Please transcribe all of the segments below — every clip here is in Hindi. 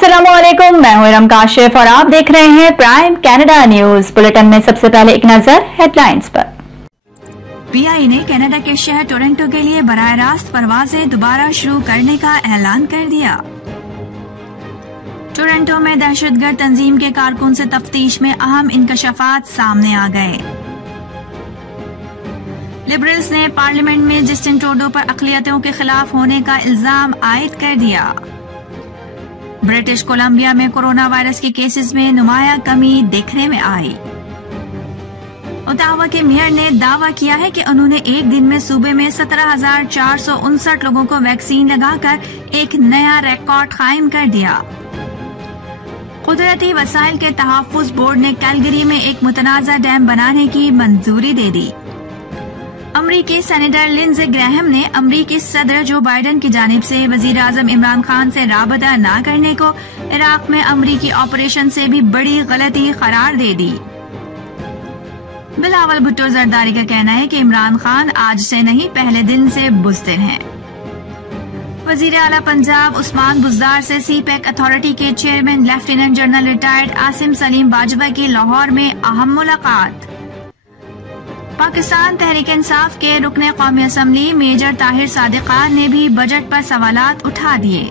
अस्सलामुअलैकुम, मैं हूं इरम काशिफ और आप देख रहे हैं प्राइम कनाडा न्यूज बुलेटिन में सबसे पहले एक नजर हेडलाइंस पर। पीआईए ने कनाडा के शहर टोरंटो के लिए बराह रास्त परवाजें दोबारा शुरू करने का ऐलान कर दिया। टोरंटो में दहशतगर्द तंजीम के कारकुन से तफ्तीश में अहम इंकशाफात सामने आ गए। लिबरल्स ने पार्लियामेंट में जस्टिन ट्रूडो पर अक़लियतों के खिलाफ होने का इल्जाम आयद कर दिया। ब्रिटिश कोलंबिया में कोरोना वायरस के केसेस में नुमाया कमी देखने में आई। ओटावा के मेयर ने दावा किया है कि उन्होंने एक दिन में सूबे में 17,459 लोगों को वैक्सीन लगाकर एक नया रिकॉर्ड कायम कर दिया। कुदरती वसाइल के तहफ्फुज़ बोर्ड ने कैलगरी में एक मुतनाज़ा डैम बनाने की मंजूरी दे दी। अमरीकी सेनेटर लिंडसे ग्रैहम ने अमरीकी सदर जो बाइडेन की जानिब से वजीर आजम इमरान खान से राबता न करने को इराक में अमरीकी ऑपरेशन से भी बड़ी गलती करार दे दी। बिलावल भुट्टो जरदारी का कहना है कि इमरान खान आज से नहीं पहले दिन से बुज़दिल हैं। वजीर आला पंजाब उस्मान बुज़दार से सीपैक अथॉरिटी के chairman lieutenant general retired Asim Salim Bajwa की लाहौर में अहम मुलाकात। पाकिस्तान तहरीक इंसाफ के रुकने कौमी असम्बली मेजर ताहिर सादिक खान ने भी बजट पर सवालात उठा दिए।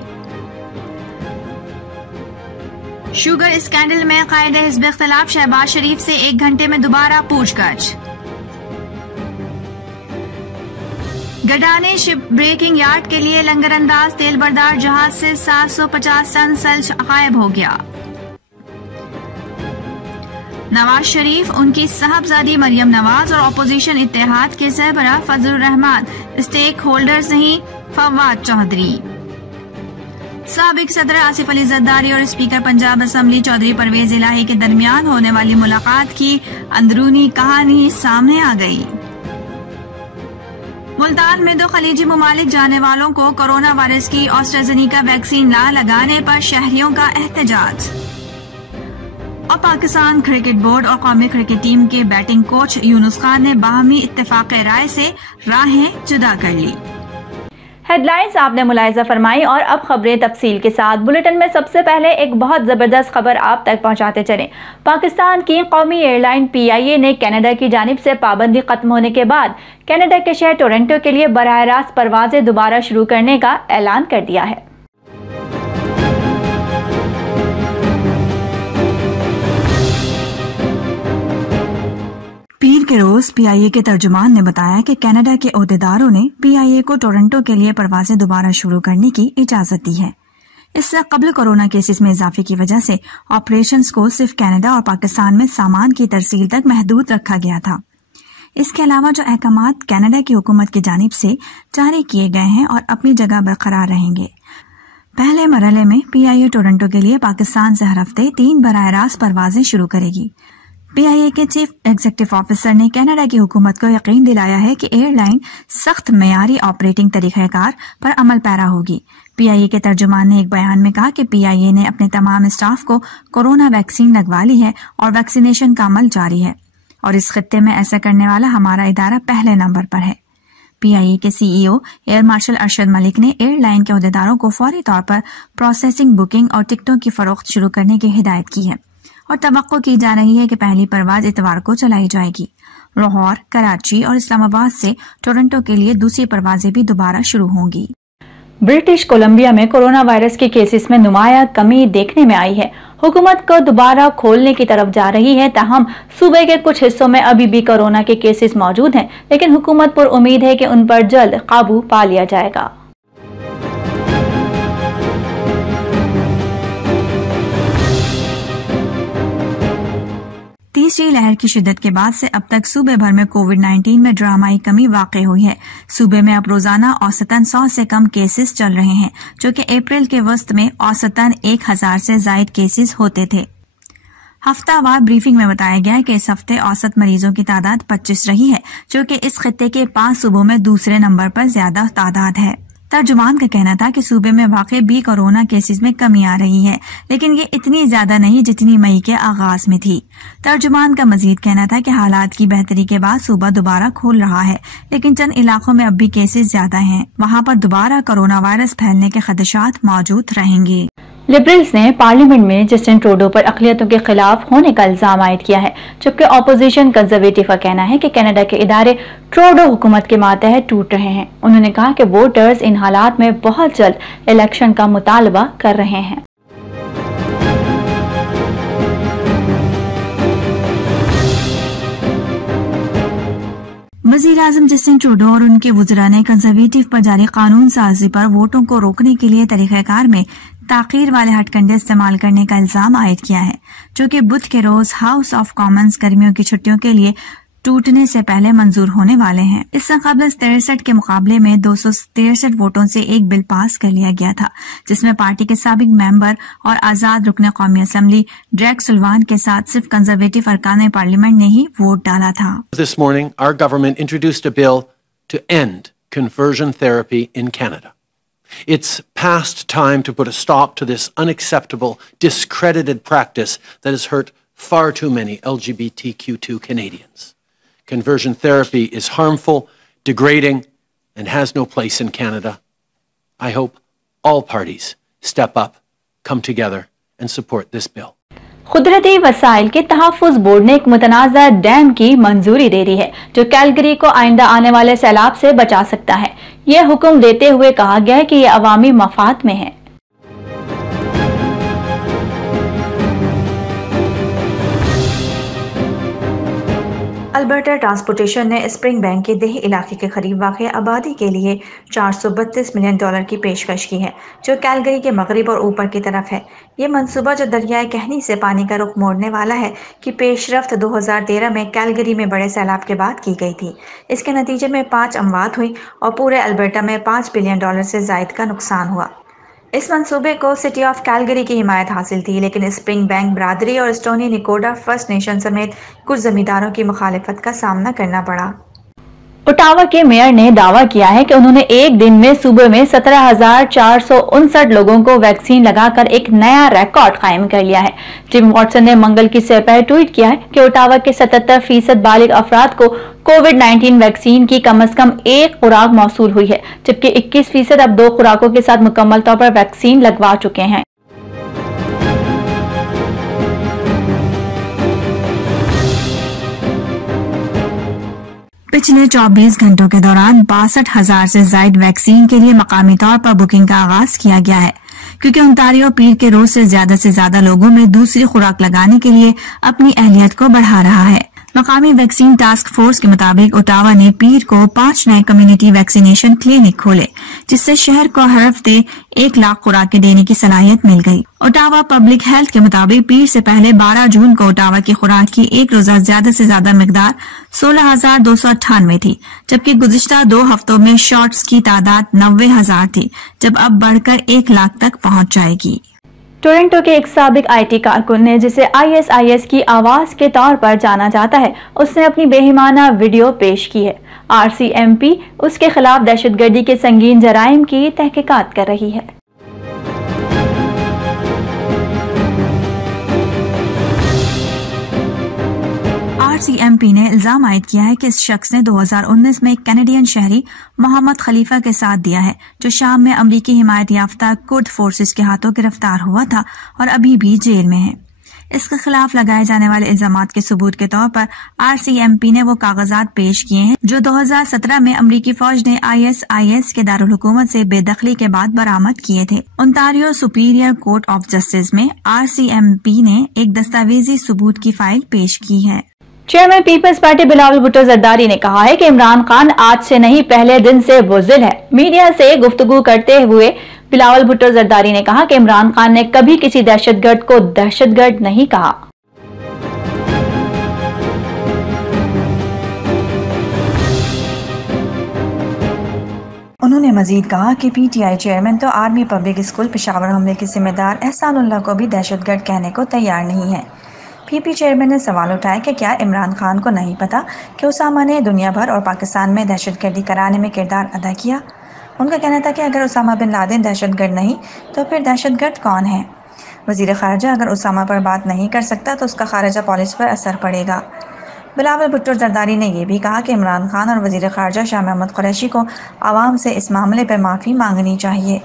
शुगर स्कैंडल में कायदे हिज़्ब इख्तिलाफ शहबाज शरीफ से 1 घंटे में दोबारा पूछताछ। गडाने शिप ब्रेकिंग यार्ड के लिए लंगरअंदाज तेल बरदार जहाज से 750 टन सल्ज गायब हो गया। नवाज शरीफ, उनकी साहबजादी मरियम नवाज और अपोजिशन इत्तेहाद के सरबरा फजलुर रहमान स्टेक होल्डर्स नहीं, फवाद चौधरी। साबिक सदर आसिफ अली जरदारी और स्पीकर पंजाब असम्बली चौधरी परवेज इलाही के दरमियान होने वाली मुलाकात की अंदरूनी कहानी सामने आ गई। मुल्तान में 2 खलीजी ममालिक जाने वालों को कोरोना वायरस की ऑस्ट्राजेनेका वैक्सीन न लगाने पर शहरियों का एहतजाज। और पाकिस्तान क्रिकेट बोर्ड और कौमी क्रिकेट टीम के बैटिंग कोच यूनुस खान ने बाहमी इत्तेफाक राय से राहें जुदा कर ली। हेडलाइंस आपने मुलाहिजा फरमाई और अब खबरें तफसील के साथ। बुलेटिन में सबसे पहले एक बहुत जबरदस्त खबर आप तक पहुंचाते चलें। पाकिस्तान की कौमी एयरलाइन पीआईए ने कनाडा की जानिब से पाबंदी खत्म होने के बाद कनाडा के शहर टोरंटो के लिए बराह रास्त परवाजें दोबारा शुरू करने का ऐलान कर दिया है। पीर के रोज पीआईए के तर्जुमान ने बताया कि कनाडा के ओहदेदारों ने पीआईए को टोरंटो के लिए परवाजें दोबारा शुरू करने की इजाजत दी है। इससे कबल कोरोना केसेस में इजाफे की वजह से ऑपरेशंस को सिर्फ कनाडा और पाकिस्तान में सामान की तरसील तक महदूद रखा गया था। इसके अलावा जो अहकामात कनाडा की हुकूमत की जानिब से जारी किए गए हैं और अपनी जगह बरकरार रहेंगे। पहले मरहले में पीआईए टोरंटो के लिए पाकिस्तान से हर हफ्ते 3 बराह रास्त परवाजें शुरू करेगी। पीआईए के चीफ एग्जीक्यूटिव ऑफिसर ने कनाडा की हुकूमत को यकीन दिलाया है कि एयरलाइन सख्त मेयारी ऑपरेटिंग तरीक़ाकार पर अमल पैरा होगी। पीआईए के तर्जुमान ने एक बयान में कहा कि पीआईए ने अपने तमाम स्टाफ को कोरोना वैक्सीन लगवा ली है और वैक्सीनेशन का अमल जारी है और इस खित्ते में ऐसा करने वाला हमारा इदारा पहले नंबर पर है। पीआईए के CEO air marshal Arshad Malik ने एयरलाइन के अहदेदारों को फौरी तौर पर प्रोसेसिंग, बुकिंग और टिकटों की फरोख्त शुरू करने की हिदायत की है और तवक्को की जा रही है कि पहली परवाज इतवार को चलाई जाएगी। लाहौर, कराची और इस्लामाबाद से टोरंटो के लिए दूसरी परवाजें भी दोबारा शुरू होंगी। ब्रिटिश कोलंबिया में कोरोना वायरस के केसेस में नुमाया कमी देखने में आई है। हुकूमत को दोबारा खोलने की तरफ जा रही है, ताहम सूबे के कुछ हिस्सों में अभी भी कोरोना के केसेस मौजूद हैं, लेकिन हुकूमत पर उम्मीद है कि उन पर जल्द काबू पा लिया जाएगा। तीसरी लहर की शिद्दत के बाद से अब तक सूबे भर में कोविड-19 में ड्रामाई कमी वाक़ई हुई है। सूबे में अब रोजाना औसतन 100 से कम केसेस चल रहे हैं, जो कि अप्रैल के वस्त में औसतन 1000 से जायद केसेस होते थे। हफ्तावार ब्रीफिंग में बताया गया कि इस हफ्ते औसत मरीजों की तादाद 25 रही है, जो कि इस खित्ते के 5 सूबों में दूसरे नंबर पर ज्यादा तादाद है। तर्जुमान का कहना था कि सूबे में वाकई भी कोरोना केसेस में कमी आ रही है, लेकिन ये इतनी ज्यादा नहीं जितनी मई के आगाज में थी। तर्जुमान का मजीद कहना था कि हालात की बेहतरी के बाद सूबा दोबारा खोल रहा है, लेकिन चंद इलाकों में अब भी केसेस ज्यादा हैं। वहाँ पर दोबारा कोरोना वायरस फैलने के खदशात मौजूद रहेंगे। लिबरल्स ने पार्लियामेंट में जस्टिन ट्रूडो पर अक़लियतों के खिलाफ होने का इल्जाम आयद किया है, जबकि ऑपोजिशन कंजर्वेटिव का कहना है कि कनाडा के इदारे ट्रूडो हुकूमत के मातहत टूट रहे हैं। उन्होंने कहा कि वोटर्स इन हालात में बहुत जल्द इलेक्शन का मुतालबा कर रहे हैं। वज़ीर आज़म जस्टिन ट्रूडो और उनके वुज़रा ने कंजर्वेटिव पर जारी कानून साजी पर वोटों को रोकने के लिए तरीक़ाकार में ताख़ीर वाले हथकंडे इस्तेमाल करने का इल्जाम आयद किया है, जो कि बुध के रोज हाउस ऑफ कॉमन्स गर्मियों की छुट्टियों के लिए टूटने से पहले मंजूर होने वाले हैं। इससे कबल 63 के मुकाबले में 263 वोटों से एक बिल पास कर लिया गया था, जिसमें पार्टी के साबिक मेंबर और आजाद रुकने कौमी असम्बली ड्रैक सुल्वान के साथ सिर्फ कंजर्वेटिव अरकान पार्लियामेंट ने ही वोट डाला था। This morning, our government introduced a bill to end conversion therapy in Canada. It's past time to put a stop to this unacceptable, discredited practice that has hurt far too many LGBTQ2 Canadians. Conversion therapy is harmful, degrading, and has no place in Canada. I hope all parties step up, come together, and support this bill. कुदरती वसाइल के तहफ़्फ़ुज़ बोर्ड ने एक मुतनाज़ा डैम की मंजूरी दे दी है, जो कैलगरी को आइंदा आने वाले सैलाब से बचा सकता है। यह हुक्म देते हुए कहा गया है कि यह अवामी मफाद में है। अल्बर्टा ट्रांसपोर्टेशन ने स्प्रिंग बैंक के देही इलाके के करीब वाक़ आबादी के लिए $432 मिलियन की पेशकश की है, जो कैलगरी के मगरिब और ऊपर की तरफ है। ये मंसूबा, जो दरियाए कहनी से पानी का रुख मोड़ने वाला है, कि पेशरफ्त 2013 में कैलगरी में बड़े सैलाब के बाद की गई थी। इसके नतीजे में 5 अमवात हुई और पूरे अल्बर्टा में $5 बिलियन से ज़ायद का नुकसान हुआ। इस मंसूबे को सिटी ऑफ कैलगरी की हिमायत हासिल थी, लेकिन स्प्रिंग बैंक बरादरी और स्टोनी निकोडा फर्स्ट नेशन समेत कुछ जमींदारों की मुखालिफत का सामना करना पड़ा। ओटावा के मेयर ने दावा किया है कि उन्होंने एक दिन में सूबे में 17,459 लोगों को वैक्सीन लगाकर एक नया रिकॉर्ड कायम कर लिया है। जिम वॉटसन ने मंगल की सपहर ट्वीट किया है कि ओटावा के 77% बालिग अफराद को कोविड-19 वैक्सीन की कम से कम एक खुराक मौसूल हुई है, जबकि 21% अब 2 खुराकों के साथ मुकम्मल तौर पर वैक्सीन लगवा चुके हैं। पिछले 24 घंटों के दौरान 62,000 से ज्यादा वैक्सीन के लिए मकामी तौर पर बुकिंग का आगाज किया गया है, क्योंकि ओंटारियो पीर के रोज से ज्यादा लोगों में दूसरी खुराक लगाने के लिए अपनी अहलियत को बढ़ा रहा है। मकामी वैक्सीन टास्क फोर्स के मुताबिक ओटावा ने पीर को 5 नए कम्युनिटी वैक्सीनेशन क्लिनिक खोले, जिससे शहर को हर हफ्ते 1 लाख खुराकें देने की सलाहियत मिल गई। ओटावा पब्लिक हेल्थ के मुताबिक पीर से पहले 12 जून को ओटावा की खुराक की एक रोजा ज्यादा से ज्यादा मिकदार 16,298 थी, जबकि गुज़िश्ता 2 हफ्तों में शॉट्स की तादाद 90,000 थी, जब अब बढ़कर 1 लाख तक पहुंच जाएगी। टोरंटो के एक साबिक IT कारकुन ने, जिसे ISIS की आवाज के तौर पर जाना जाता है, उसने अपनी बेईमाना वीडियो पेश की है। RCMP उसके खिलाफ दहशतगर्दी के संगीन जराइम की तहकीकात कर रही है। RCMP ने इल्जाम आयद किया है कि इस शख्स ने 2019 में एक कैनेडियन शहरी मोहम्मद खलीफा के साथ दिया है, जो शाम में अमरीकी हिमायत याफ्ता कुर्द फोर्सेस के हाथों गिरफ्तार हुआ था और अभी भी जेल में है। इसके खिलाफ लगाए जाने वाले इल्जामात के सबूत के तौर पर RCMP ने वो कागजात पेश किए हैं जो 2017 में अमरीकी फौज ने ISIS के दारुल हुकूमत से बेदखली के बाद बरामद किए थे। Ontario superior court of justice में RCMP ने एक दस्तावेजी सबूत की फाइल पेश की है। चेयरमैन पीपल्स पार्टी बिलावल भुट्टो जरदारी ने कहा है कि इमरान खान आज से नहीं, पहले दिन से बुज़दिल है। मीडिया से गुफ्तगू करते हुए बिलावल भुट्टो जरदारी ने कहा कि इमरान खान ने कभी किसी दहशतगर्द को दहशतगर्द नहीं कहा। उन्होंने मजीद कहा कि PTI चेयरमैन तो आर्मी पब्लिक स्कूल पेशावर हमले के जिम्मेदार एहसानुल्लाह को भी दहशतगर्द कहने को तैयार नहीं है। PP चेयरमैन ने सवाल उठाया कि क्या इमरान खान को नहीं पता कि उसामा ने दुनिया भर और पाकिस्तान में दहशतगर्दी कराने में किरदार अदा किया। उनका कहना था कि अगर उसामा बिन लादेन दहशतगर्द नहीं तो फिर दहशतगर्द कौन है। वज़ीर ख़ारजा अगर उसामा पर बात नहीं कर सकता तो उसका ख़ारजा पॉलिसी पर असर पड़ेगा। बिलावल भुट्टो जरदारी ने यह भी कहा कि इमरान खान और वज़ीर ख़ारजा शाह महमूद कुरैशी को आवाम से इस मामले पर माफ़ी मांगनी चाहिए।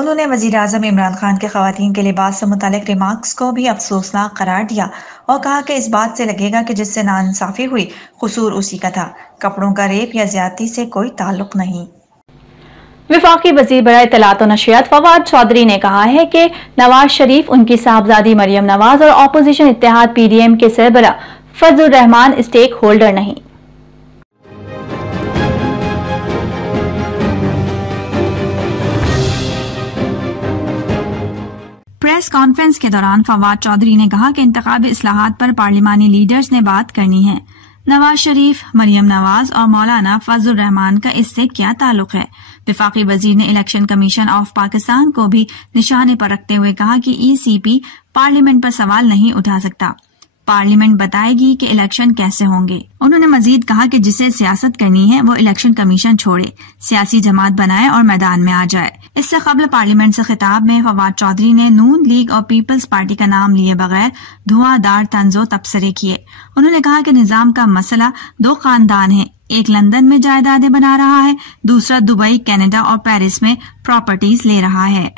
उन्होंने वज़ीर-ए-आज़म इमरान खान के ख़वातीन के लिबास से मुतालिक रिमार्क्स को भी अफसोसनाक करार दिया और कहा कि इस बात से लगेगा कि जिससे नाइंसाफ़ी हुई कसूर उसी का था। कपड़ों का रेप या ज्यादती से कोई ताल्लुक नहीं। वफाकी वज़ीर बराए इत्तलात और नशरियात फवाद चौधरी ने कहा है कि नवाज शरीफ उनकी साहबजादी मरियम नवाज और अपोजिशन इत्तेहाद PDM के सरबरा फजलुर रहमान स्टेक होल्डर नहीं। प्रेस कॉन्फ्रेंस के दौरान फवाद चौधरी ने कहा कि इंतखाबी इस्लाहात पर पार्लिमानी लीडर्स ने बात करनी है। नवाज शरीफ, मरियम नवाज और मौलाना फजलुर रहमान का इससे क्या ताल्लुक है। वफाकी वजीर ने इलेक्शन कमीशन ऑफ पाकिस्तान को भी निशाने पर रखते हुए कहा कि ECP पार्लियामेंट पर सवाल नहीं उठा सकता, पार्लियामेंट बताएगी कि इलेक्शन कैसे होंगे। उन्होंने मजीद कहा कि जिसे सियासत करनी है वो इलेक्शन कमीशन छोड़े, सियासी जमात बनाए और मैदान में आ जाए। इससे कबल पार्लियामेंट से खिताब में फवाद चौधरी ने नून लीग और पीपल्स पार्टी का नाम लिए बगैर धुआंधार तंजो तबसरे किए। उन्होंने कहा कि निजाम का मसला दो खानदान है, एक लंदन में जायदादें बना रहा है, दूसरा दुबई, कनाडा और पेरिस में प्रॉपर्टीज ले रहा है।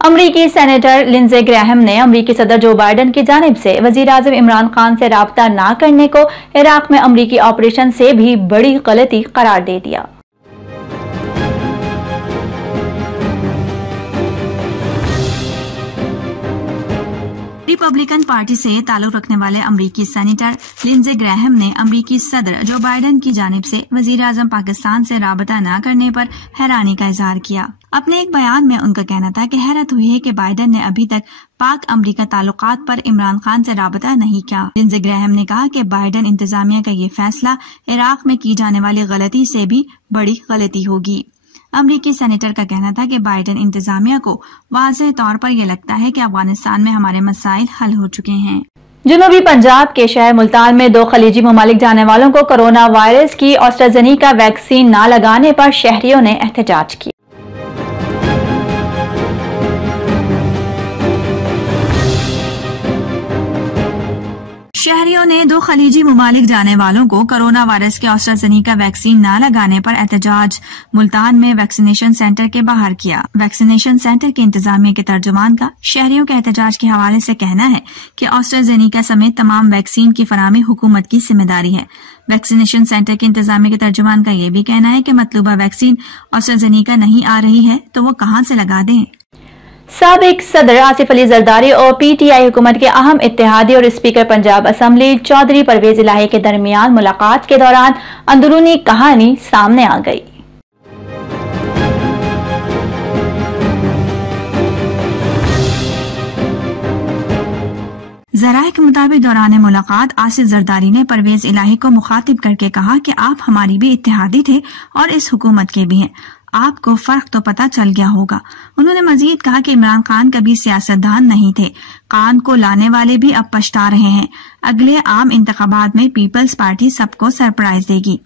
अमरीकी सेनेटर लिंडसे ग्रैहम ने अमरीकी सदर जो बाइडन की जानिब से वज़ीर-ए-आज़म इमरान खान से राब्ता न करने को इराक में अमरीकी ऑपरेशन से भी बड़ी गलती करार दे दिया। रिपब्लिकन पार्टी से ताल्लुक रखने वाले अमरीकी सेनेटर लिंडसे ग्रैहम ने अमरीकी सदर जो बाइडन की जानिब से वज़ीर-ए-आज़म पाकिस्तान से राबता न करने पर हैरानी का इजहार किया। अपने एक बयान में उनका कहना था कि हैरत हुई है कि बाइडन ने अभी तक पाक अमरीका ताल्लुकात पर इमरान खान से राबता नहीं किया। लिंडसे ग्रैहम ने कहा कि बाइडन इंतजामिया का ये फैसला इराक में की जाने वाली गलती से भी बड़ी गलती होगी। अमरीकी सेनेटर का कहना था कि बाइडन इंतजामिया को वाज़ेह तौर पर यह लगता है कि अफगानिस्तान में हमारे मसाइल हल हो चुके हैं। जनूबी पंजाब के शहर मुल्तान में 2 खलीजी ममालिक जाने वालों को कोरोना वायरस की एस्ट्राज़ेनेका वैक्सीन न लगाने पर शहरियों ने एहतजाज किया। शहरियों ने 2 खलीजी ममालिक जाने वालों को कोरोना वायरस के एस्ट्राज़ेनेका वैक्सीन न लगाने पर एहतजाज मुल्तान में वैक्सीनेशन सेंटर के बाहर किया। वैक्सीनेशन सेंटर के इंतजामिया के तर्जुमान का शहरियों के एहतजाज के हवाले से कहना है कि एस्ट्राज़ेनेका समेत तमाम वैक्सीन की फराहमी हुकूमत की जिम्मेदारी है। वैक्सीनेशन सेंटर के इंतजामिया के तर्जुमान का यह भी कहना है कि मतलूबा वैक्सीन एस्ट्राज़ेनेका नहीं आ रही है तो वो कहां से लगा दें। साबिक सदर आसिफ अली जरदारी और PTI हुकूमत के अहम इत्तेहादी और स्पीकर पंजाब असम्बली चौधरी परवेज इलाही के दरमियान मुलाकात के दौरान अंदरूनी कहानी सामने आ गई। ज़राए के मुताबिक दौरान मुलाकात आसिफ जरदारी ने परवेज इलाही को मुखातिब करके कहा कि आप हमारी भी इत्तेहादी थे और इस हुकूमत के भी हैं, आपको फर्क तो पता चल गया होगा। उन्होंने मजीद कहा कि इमरान खान कभी सियासतदान नहीं थे, खान को लाने वाले भी अब पछता रहे हैं। अगले आम इंतखाबात में पीपल्स पार्टी सबको सरप्राइज देगी।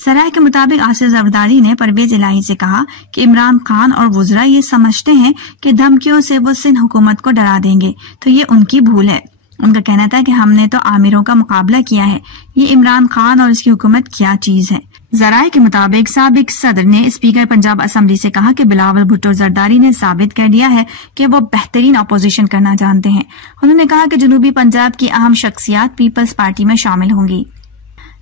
सराय के मुताबिक आसिफ जरदारी ने परवेज इलाही से कहा कि इमरान खान और वुज़रा ये समझते हैं कि धमकियों से वो सिंध हुकूमत को डरा देंगे, तो ये उनकी भूल है। उनका कहना था कि हमने तो आमिरों का मुकाबला किया है, ये इमरान खान और इसकी हुकूमत क्या चीज है। जराए के मुताबिक साबिक सदर ने स्पीकर पंजाब असम्बली से कहा कि बिलावल भुट्टो जरदारी ने साबित कर दिया है कि वो बेहतरीन अपोजिशन करना जानते हैं। उन्होंने कहा कि जनूबी पंजाब की अहम शख्सियात पीपल्स पार्टी में शामिल होंगी।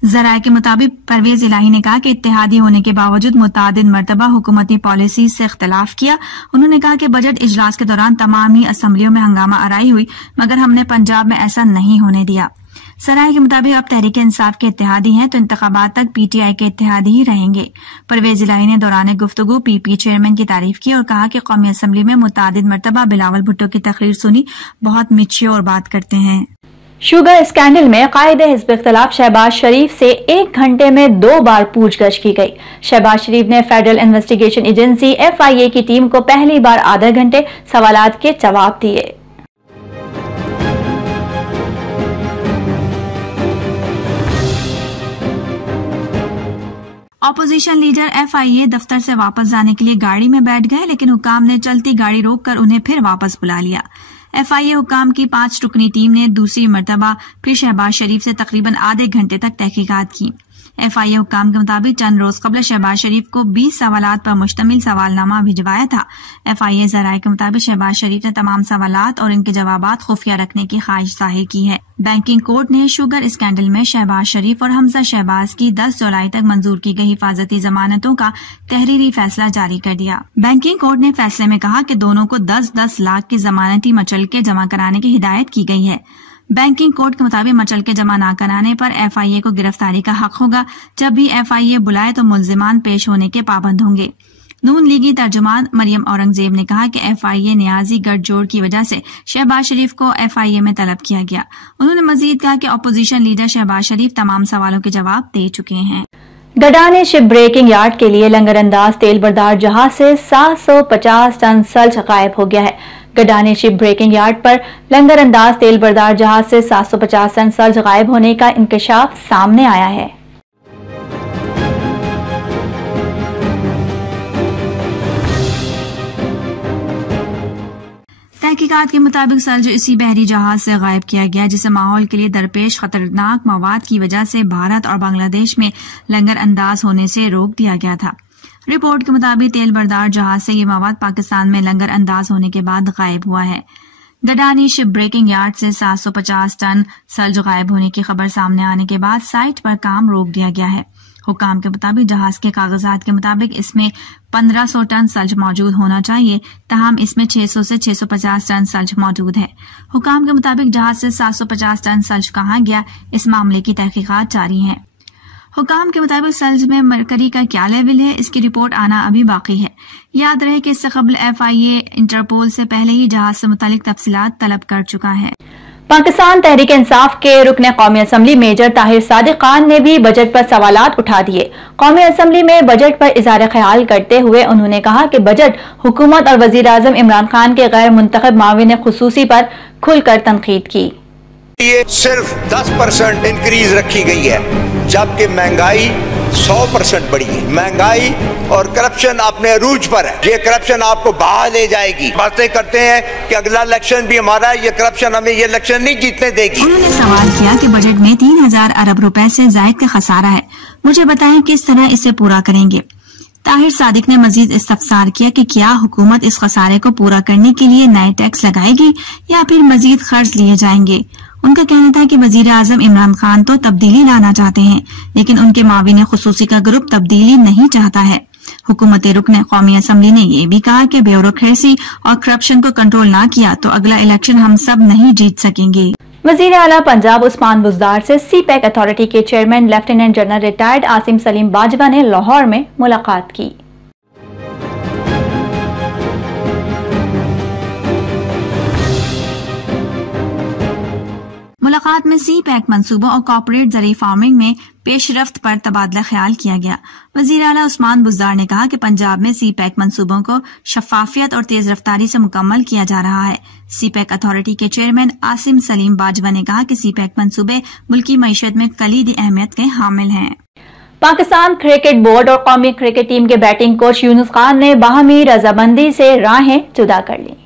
जराए के मुताबिक परवेज इलाही ने कहा कि इत्तेहादी होने के बावजूद मुतादिद मरतबा हुकूमती पॉलिसी से इख्तलाफ किया। उन्होंने कहा कि बजट इजलास के दौरान तमाम ही असम्बलियों में हंगामा आराई हुई, मगर हमने पंजाब में ऐसा नहीं होने दिया। सराय के मुताबिक अब तहरीक इंसाफ के इत्तेहादी हैं तो इंतखाबात तक PTI के इत्तेहादी ही रहेंगे। परवेज इलाही ने दौरान गुफ्तगू PP चेयरमैन की तारीफ की और कहा कि कौमी असम्बली में मुतादिद मरतबा बिलावल भुट्टो की तकरीर सुनी, बहुत मैच्योर बात करते हैं। शुगर स्कैंडल में कायदे हिज़्ब इख्तिलाफ शहबाज शरीफ से 1 घंटे में 2 बार पूछगछ की गई। शहबाज शरीफ ने फेडरल इन्वेस्टिगेशन एजेंसी FIA की टीम को पहली बार आधे घंटे सवालात के जवाब दिए। ऑपोजिशन लीडर FIA दफ्तर से वापस जाने के लिए गाड़ी में बैठ गए, लेकिन हुकाम ने चलती गाड़ी रोककर उन्हें फिर वापस बुला लिया। FIA हुकाम की 5 रुकनी टीम ने दूसरी मर्तबा फिर शहबाज शरीफ से तकरीबन आधे घंटे तक तहकीकात की। FIA हुक्काम के मुताबिक चंद रोज कबल शहबाज शरीफ को 20 सवालात पर मुश्तमिल सवालनामा भिजवाया था। FIA ज़राए के मुताबिक शहबाज शरीफ ने तमाम सवालात और इनके जवाबात खुफिया रखने की ख्वाहिश जाहिर की है। बैंकिंग कोर्ट ने शुगर स्कैंडल में शहबाज शरीफ और हमजा शहबाज की 10 जुलाई तक मंजूर की गई हिफाजती जमानतों का तहरीरी फैसला जारी कर दिया। बैंकिंग कोर्ट ने फैसले में कहा कि दोनों को 10-10 लाख की जमानती मचलके जमा कराने की हिदायत की गई है। बैंकिंग कोर्ट के मुताबिक मचलके जमा न कराने पर FIA को गिरफ्तारी का हक होगा। जब भी FIA बुलाए तो मुल्जिमान पेश होने के पाबंद होंगे। नून लीगी तर्जुमान मरियम औरंगजेब ने कहा कि FIA न्याजी गठजोड़ की वजह से शहबाज शरीफ को FIA में तलब किया गया। उन्होंने मजीद कहा कि अपोजिशन लीडर शहबाज शरीफ तमाम सवालों के जवाब दे चुके हैं। गडाने शिप ब्रेकिंग यार्ड के लिए लंगरअंदाज तेल बरदार जहाज से 750 टन सल्ज गायब हो गया है। गडाने शिप ब्रेकिंग यार्ड पर लंगरअंदाज तेल बरदार जहाज से 750 टन सल्ज गायब होने का इंकशाफ सामने आया है। तहकीकात के मुताबिक सल्ज इसी बहरी जहाज से गायब किया गया जिसे माहौल के लिए दरपेश खतरनाक मवाद की वजह से भारत और बांग्लादेश में लंगर अंदाज होने से रोक दिया गया था। रिपोर्ट के मुताबिक तेल बरदार जहाज से ये मवाद पाकिस्तान में लंगर अंदाज होने के बाद गायब हुआ है। गडानी शिप ब्रेकिंग यार्ड से 750 टन सल्ज गायब होने की खबर सामने आने के बाद साइट पर काम रोक दिया गया है। हुक्काम के मुताबिक जहाज के कागजात के मुताबिक इसमें 1500 टन सल्ज मौजूद होना चाहिए, तहम इसमें 600 से 650 टन सल्ज मौजूद है। हुक्काम के मुताबिक जहाज से 750 टन सल्ज कहाँ गया, इस मामले की तहकीकात जारी है। हुक्काम के मुताबिक सल्ज में मरकरी का क्या लेवल है, इसकी रिपोर्ट आना अभी बाकी है। याद रहे कि इससे कबल FIA इंटरपोल से पहले ही जहाज से मुतालिक तफसीलात तलब कर चुका है। पाकिस्तान तहरीक इंसाफ के रुकन कौमी असम्बली मेजर ताहिर सादिक खान ने भी बजट पर सवालात उठा दिए। कौमी असम्बली में बजट पर इज़हार ख्याल करते हुए उन्होंने कहा कि बजट हुकूमत और वज़ीर आज़म इमरान खान के गैर मुंतखब माविन खुसूसी पर खुलकर तनकीद की। ये सिर्फ 10% इंक्रीज रखी गई है, जबकि महंगाई 100% बढ़ी है। महंगाई और करप्शन अपने अरूज पर है। ये करप्शन आपको बाहर ले जाएगी। बातें करते हैं कि अगला इलेक्शन भी हमारा, ये करप्शन हमें ये इलेक्शन नहीं जीतने देगी। उन्होंने सवाल किया कि बजट में 3000 अरब रुपए से जायद का खसारा है, मुझे बताएं किस तरह इसे पूरा करेंगे। ताहिर सादिक ने मजीद इस्तफसार किया कि क्या हुकूमत इस खसारे को पूरा करने के लिए नए टैक्स लगाएगी या फिर मजीद खर्च लिए जाएंगे। उनका कहना था कि वजीर आजम इमरान खान तो तब्दीली लाना चाहते हैं, लेकिन उनके माविन खुसूसी का ग्रुप तब्दीली नहीं चाहता है। हुकूमत रुकन कौमी असम्बली ने यह भी कहा कि ब्यूरोक्रेसी और करप्शन को कंट्रोल ना किया तो अगला इलेक्शन हम सब नहीं जीत सकेंगे। वजीर आला पंजाब उस्मान बुज़दार से CPEC अथॉरिटी के chairman lieutenant general retired Asim Salim Bajwa ने लाहौर में मुलाकात की। मुलाकात में CPEC मंसूबों और कॉर्पोरेट ज़री फार्मिंग में पेशरफ्त पर तबादला ख्याल किया गया। वज़ीर आला उस्मान बुज़दार ने कहा कि पंजाब में CPEC मंसूबों को शफाफियत और तेज रफ्तारी से मुकम्मल किया जा रहा है। CPEC अथॉरिटी के चेयरमैन आसिम सलीम बाजवा ने कहा कि CPEC मंसूबे मुल्की मईशत में कलीदी अहमियत के हामिल हैं। पाकिस्तान क्रिकेट बोर्ड और कौमी क्रिकेट टीम के बैटिंग कोच यूनुस खान ने बाहमी रजामंदी से राहें जुदा कर ली।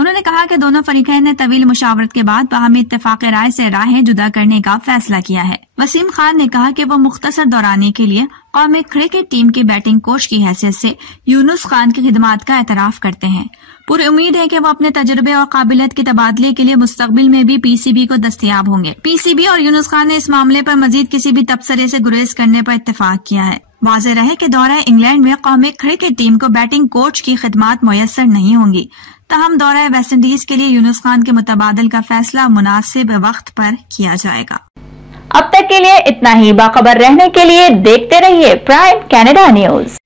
उन्होंने कहा कि दोनों फरीकैन ने तवील मुशावरत के बाद बाहमी इत्तेफाक राय से राहें जुदा करने का फैसला किया है। वसीम खान ने कहा कि वो मुख्तसर दौराने के लिए कौमी क्रिकेट टीम के बैटिंग कोच की हैसियत से यूनुस खान की खिदमात का एतराफ करते हैं। पूरी उम्मीद है कि वो अपने तजुर्बे और काबिलियत के तबादले के लिए मुस्तकबिल में भी PCB को दस्तयाब होंगे। PCB और यूनुस खान ने इस मामले पर मजीद किसी भी तबसरे से गुरेज करने पर इत्तेफाक किया है। वाज़ेह रहे कि दौरा इंग्लैंड में कौमी क्रिकेट टीम को बैटिंग कोच की खिदमात मुयस्सर नहीं होंगी। तहम दौरा वेस्ट इंडीज के लिए यूनुस खान के मुतबादल का फैसला मुनासिब वक्त पर किया जाएगा। अब तक के लिए इतना ही। बाखबर रहने के लिए देखते रहिए प्राइम कनाडा न्यूज।